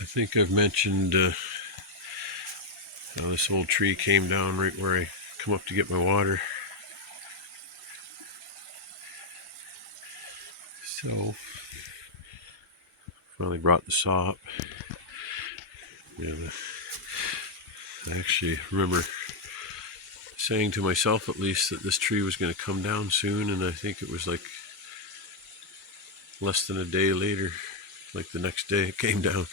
I think I've mentioned how this old tree came down right where I come up to get my water. So, finally brought the saw up. And I actually remember saying to myself, at least, that this tree was going to come down soon, and I think it was like less than a day later, like the next day it came down,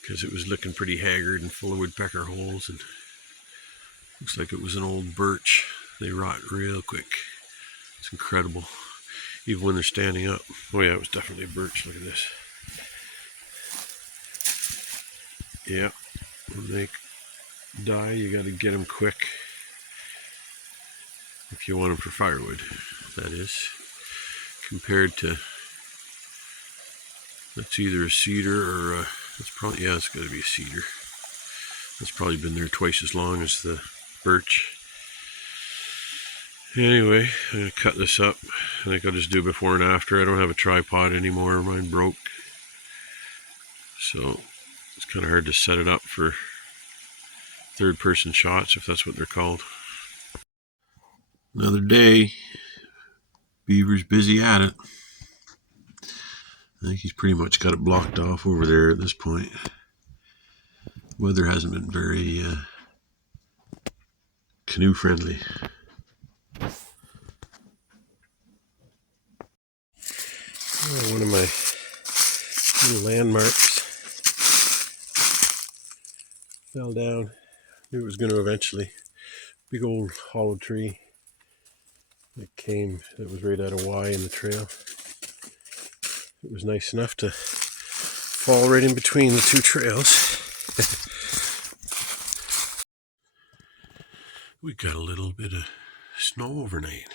because it was looking pretty haggard and full of woodpecker holes, and looks like it was an old birch. They rot real quick. It's incredible, even when they're standing up. Oh yeah, it was definitely a birch. Look at this. Yeah, when they die, you got to get them quick if you want them for firewood, that is, compared to, that's either a cedar or it's probably, yeah, it's got to be a cedar. It's probably been there twice as long as the birch. Anyway, I'm going to cut this up. I think I'll just do before and after. I don't have a tripod anymore. Mine broke. So it's kind of hard to set it up for third-person shots, if that's what they're called. Another day. Beaver's busy at it. I think he's pretty much got it blocked off over there at this point. Weather hasn't been very canoe friendly. Oh, one of my little landmarks fell down. Knew it was going to eventually. Big old hollow tree that was right at a Y in the trail. It was nice enough to fall right in between the two trails. We got a little bit of snow overnight.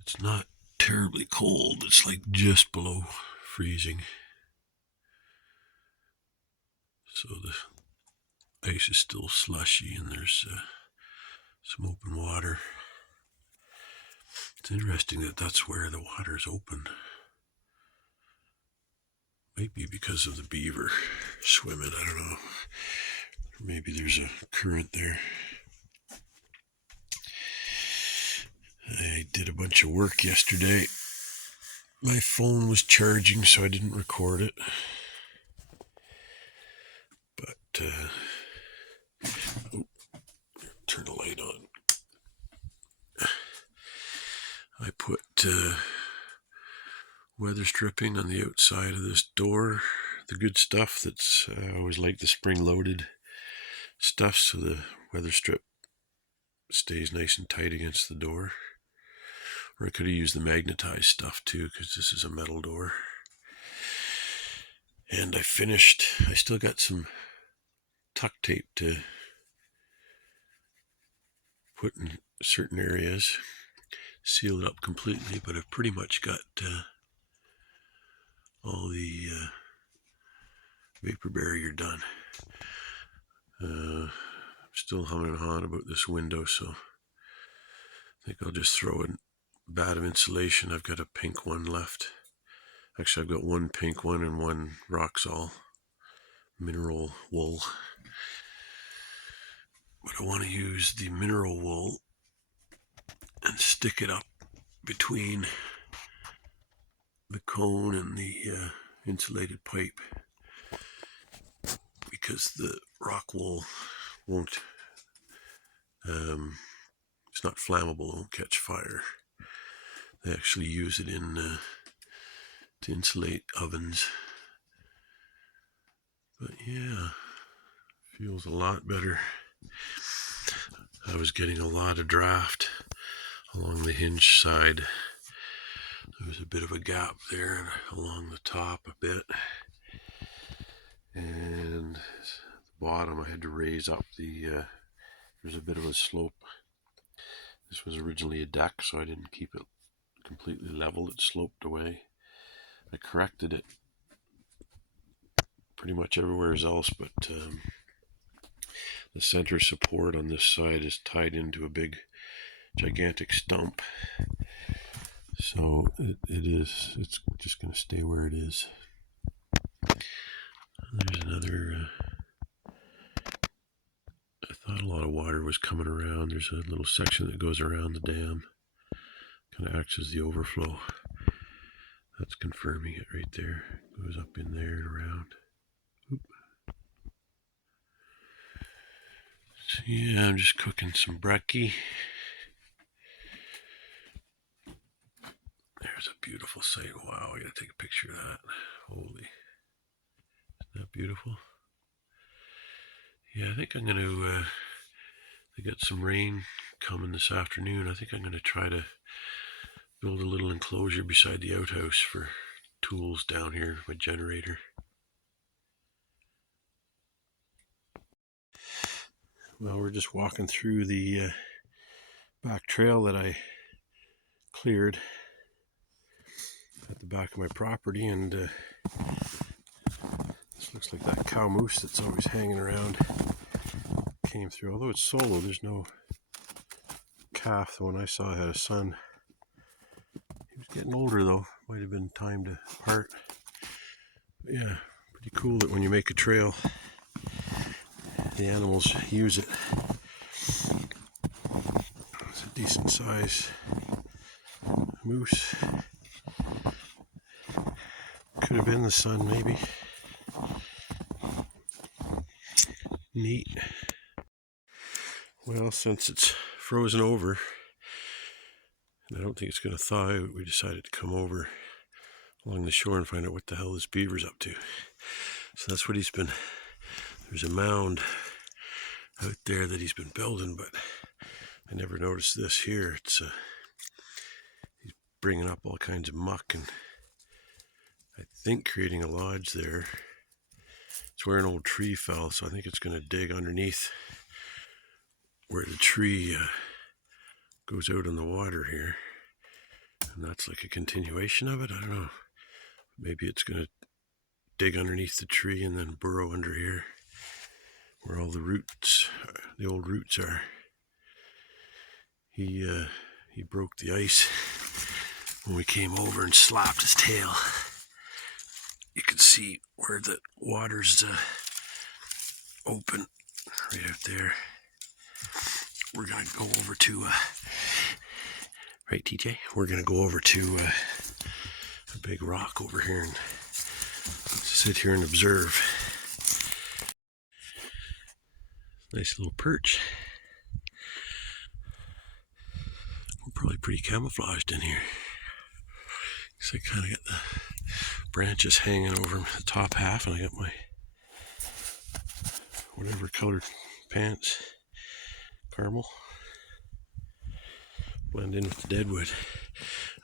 It's not terribly cold. It's like just below freezing. So the ice is still slushy and there's some open water. It's interesting that that's where the water is open. Might be because of the beaver swimming, I don't know. Or maybe there's a current there. I did a bunch of work yesterday. My phone was charging, so I didn't record it. But, turn the light on. I put weather stripping on the outside of this door. The good stuff that's, I always like the spring-loaded stuff, so the weather strip stays nice and tight against the door. Or I could have used the magnetized stuff too, because this is a metal door. And I finished. I still got some tuck tape to put in certain areas, seal it up completely, but I've pretty much got all the vapor barrier done. I'm still humming and hawing about this window, so I think I'll just throw in a bat of insulation. I've got a pink one left. Actually, I've got one pink one and one Roxol mineral wool. But I want to use the mineral wool and stick it up between the cone and the insulated pipe, because the rock wool won't, it's not flammable, it won't catch fire. They actually use it in to insulate ovens. But yeah, feels a lot better. I was getting a lot of draft along the hinge side. There was a bit of a gap there along the top a bit. And at the bottom I had to raise up there's a bit of a slope. This was originally a deck, so I didn't keep it completely level. It sloped away. I corrected it pretty much everywhere else, but the center support on this side is tied into a big gigantic stump, So it's just going to stay where it is. There's another, I thought a lot of water was coming around. There's a little section that goes around the dam, kind of acts as the overflow. That's confirming it right there. Goes up in there and around. Oop. So yeah, I'm just cooking some brekkie. There's a beautiful sight. Wow, I gotta take a picture of that. Holy, isn't that beautiful? Yeah, I think I'm gonna, I got some rain coming this afternoon. I think I'm gonna try to build a little enclosure beside the outhouse for tools down here, my generator. Well, we're just walking through the back trail that I cleared at the back of my property, and this looks like that cow moose that's always hanging around came through. Although it's solo, there's no calf. The one I saw had a son. He was getting older though, might have been time to part. But yeah, pretty cool that when you make a trail, the animals use it. It's a decent size moose. Could have been the son, maybe. Neat. Well, since it's frozen over, and I don't think it's going to thaw out, we decided to come over along the shore and find out what the hell this beaver's up to. So that's what he's been, there's a mound out there that he's been building, but I never noticed this here. It's he's bringing up all kinds of muck and I think creating a lodge there. It's where an old tree fell, so I think it's going to dig underneath where the tree goes out in the water here. And that's like a continuation of it. I don't know. Maybe it's going to dig underneath the tree and then burrow under here where all the roots, the old roots are. He broke the ice when we came over and slapped his tail. You can see where the water's open right out there. We're going to go over to, right TJ? We're going to go over to a big rock over here and sit here and observe. Nice little perch. We're probably pretty camouflaged in here. So I kind of got the branches hanging over the top half, and I got my whatever colored pants, caramel, blend in with the deadwood.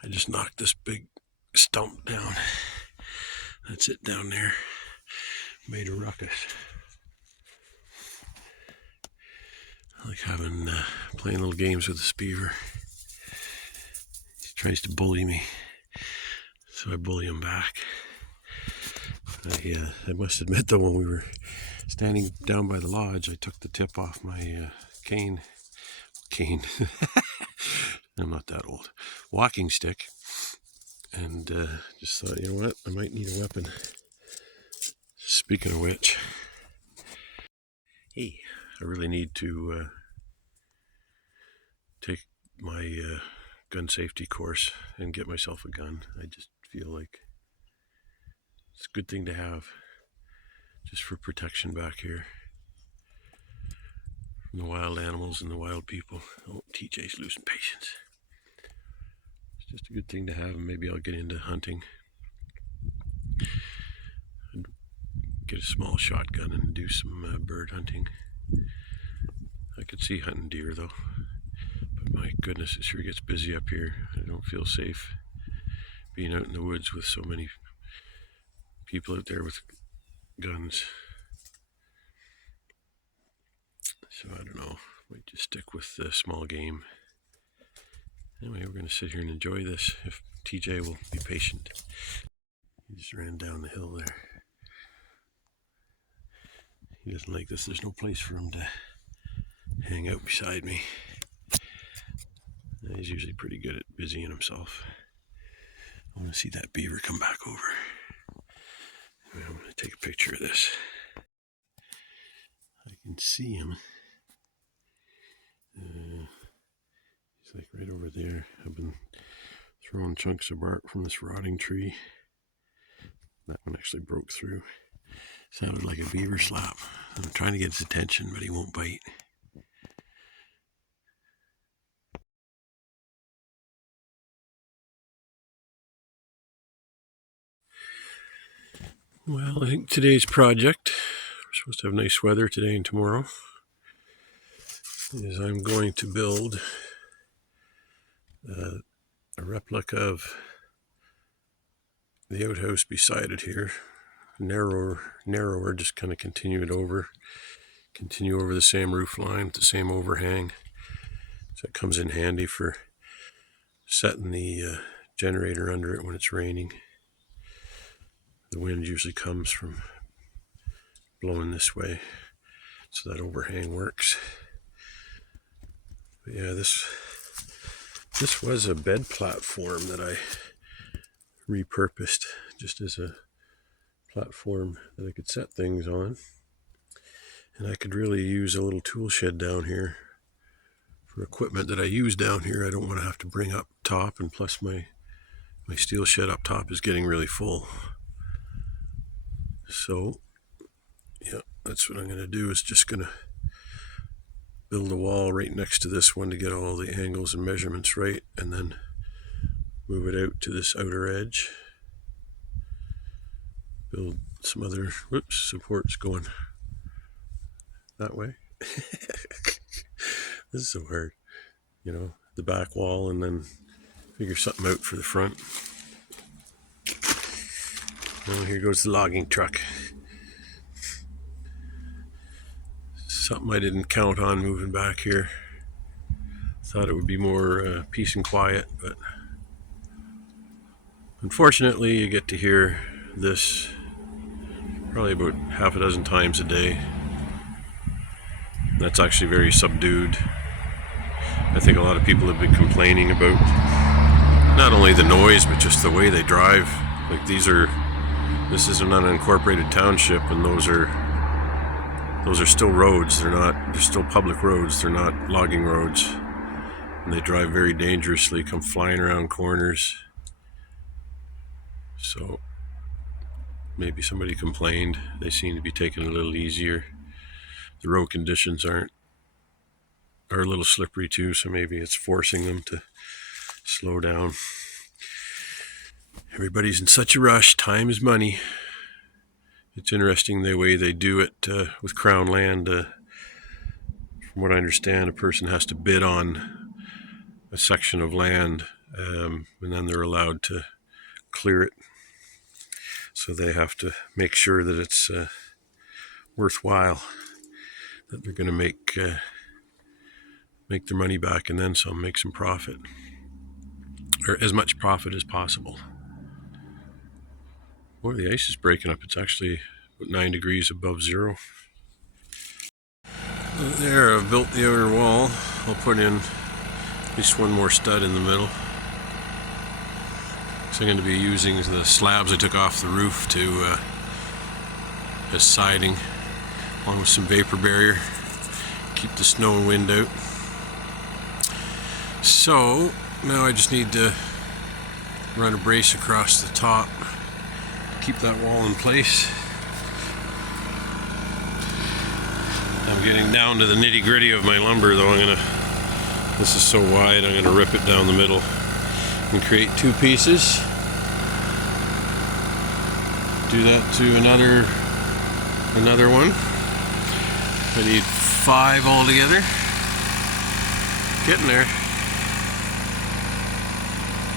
I just knocked this big stump down. That's it down there. Made a ruckus. I like having playing little games with this beaver. He tries to bully me, so I bully him back. I must admit though, when we were standing down by the lodge, I took the tip off my cane. I'm not that old. Walking stick, and just thought, you know what, I might need a weapon. Speaking of which, hey, I really need to take my gun safety course and get myself a gun. I just feel like it's a good thing to have, just for protection back here from the wild animals and the wild people. Oh, TJ's losing patience. It's just a good thing to have, and maybe I'll get into hunting and get a small shotgun and do some bird hunting. I could see hunting deer though, but my goodness, it sure gets busy up here. I don't feel safe being out in the woods with so many people out there with guns. So I don't know, might just stick with the small game. Anyway, we're going to sit here and enjoy this if TJ will be patient. He just ran down the hill there. He doesn't like this. There's no place for him to hang out beside me. He's usually pretty good at busying himself. I want to see that beaver come back over. I'm going to take a picture of this. I can see him. He's like right over there. I've been throwing chunks of bark from this rotting tree. That one actually broke through. Sounded like a beaver slap. I'm trying to get his attention, but he won't bite. Well, I think today's project, we're supposed to have nice weather today and tomorrow, is I'm going to build a replica of the outhouse beside it here. Narrower, just kind of continue over the same roof line with the same overhang. So it comes in handy for setting the generator under it when it's raining. The wind usually comes from blowing this way, so that overhang works. But yeah, this was a bed platform that I repurposed just as a platform that I could set things on. And I could really use a little tool shed down here for equipment that I use down here. I don't want to have to bring up top, and plus my steel shed up top is getting really full. So yeah, that's what I'm going to do, is just going to build a wall right next to this one to get all the angles and measurements right, and then move it out to this outer edge. Build some other, supports going that way. This is so hard, the back wall, and then figure something out for the front. Well, here goes the logging truck. Something I didn't count on moving back here. Thought it would be more peace and quiet, but unfortunately you get to hear this probably about half a dozen times a day. That's actually very subdued. I think a lot of people have been complaining about not only the noise, but just the way they drive. Like this is an unincorporated township, and those are still roads. They're still public roads. They're not logging roads. And they drive very dangerously, come flying around corners. So maybe somebody complained. They seem to be taking it a little easier. The road conditions are a little slippery too, so maybe it's forcing them to slow down. Everybody's in such a rush. Time is money. It's interesting the way they do it with Crown land. From what I understand, a person has to bid on a section of land, and then they're allowed to clear it. So they have to make sure that it's worthwhile, that they're going to make their money back, and then some, make some profit, or as much profit as possible. Boy, the ice is breaking up. It's actually about 9 degrees above zero. There, I've built the outer wall. I'll put in at least one more stud in the middle. So I'm going to be using the slabs I took off the roof as siding, along with some vapor barrier, keep the snow and wind out. So now I just need to run a brace across the top to keep that wall in place. I'm getting down to the nitty-gritty of my lumber, though. This is so wide, I'm going to rip it down the middle and create 2 pieces. Do that to another one. I need 5 altogether. Getting there.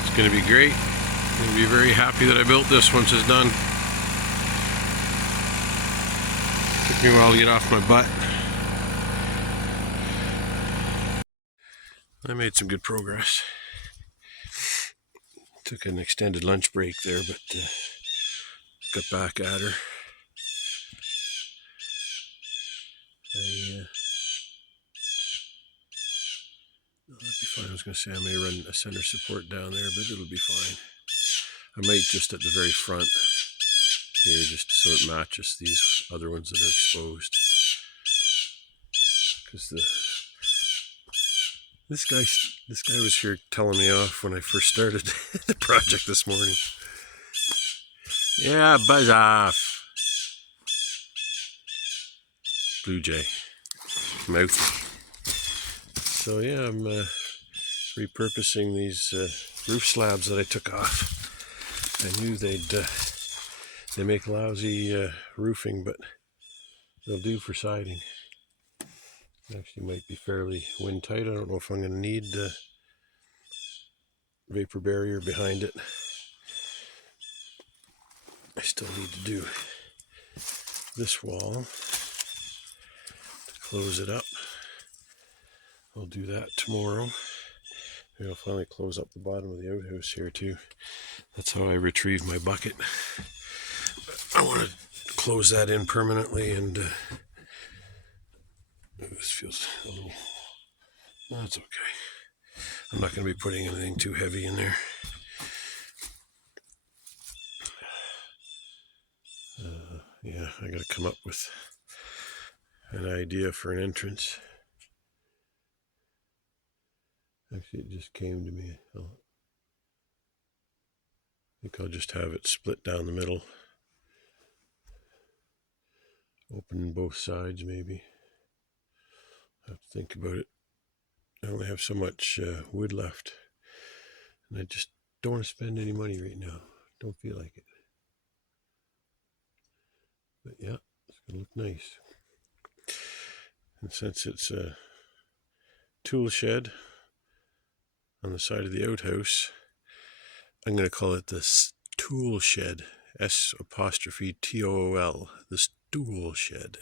It's going to be great. I'm going to be very happy that I built this once it's done. Took me a while to get off my butt. I made some good progress. Took an extended lunch break there, but got back at her. That'll be fine. I was going to say I may run a center support down there, but it'll be fine. I might just at the very front here, just so it matches these other ones that are exposed. Because this guy was here telling me off when I first started the project this morning. Yeah, buzz off. Blue jay. Mouth. So yeah, I'm repurposing these roof slabs that I took off. I knew they make lousy roofing, but they'll do for siding. Actually might be fairly wind tight. I don't know if I'm going to need vapor barrier behind it. I still need to do this wall to close it up. I'll do that tomorrow. Maybe I'll finally close up the bottom of the outhouse here too. That's how I retrieve my bucket. I want to close that in permanently, and this feels a little... That's okay. I'm not going to be putting anything too heavy in there. Yeah, I got to come up with an idea for an entrance. Actually, it just came to me. I think I'll just have it split down the middle. Open both sides, maybe. I have to think about it. I only have so much wood left, and I just don't want to spend any money right now. Don't feel like it. But yeah, it's going to look nice. And since it's a tool shed on the side of the outhouse, I'm going to call it the tool shed. S''TOOL, the stool shed.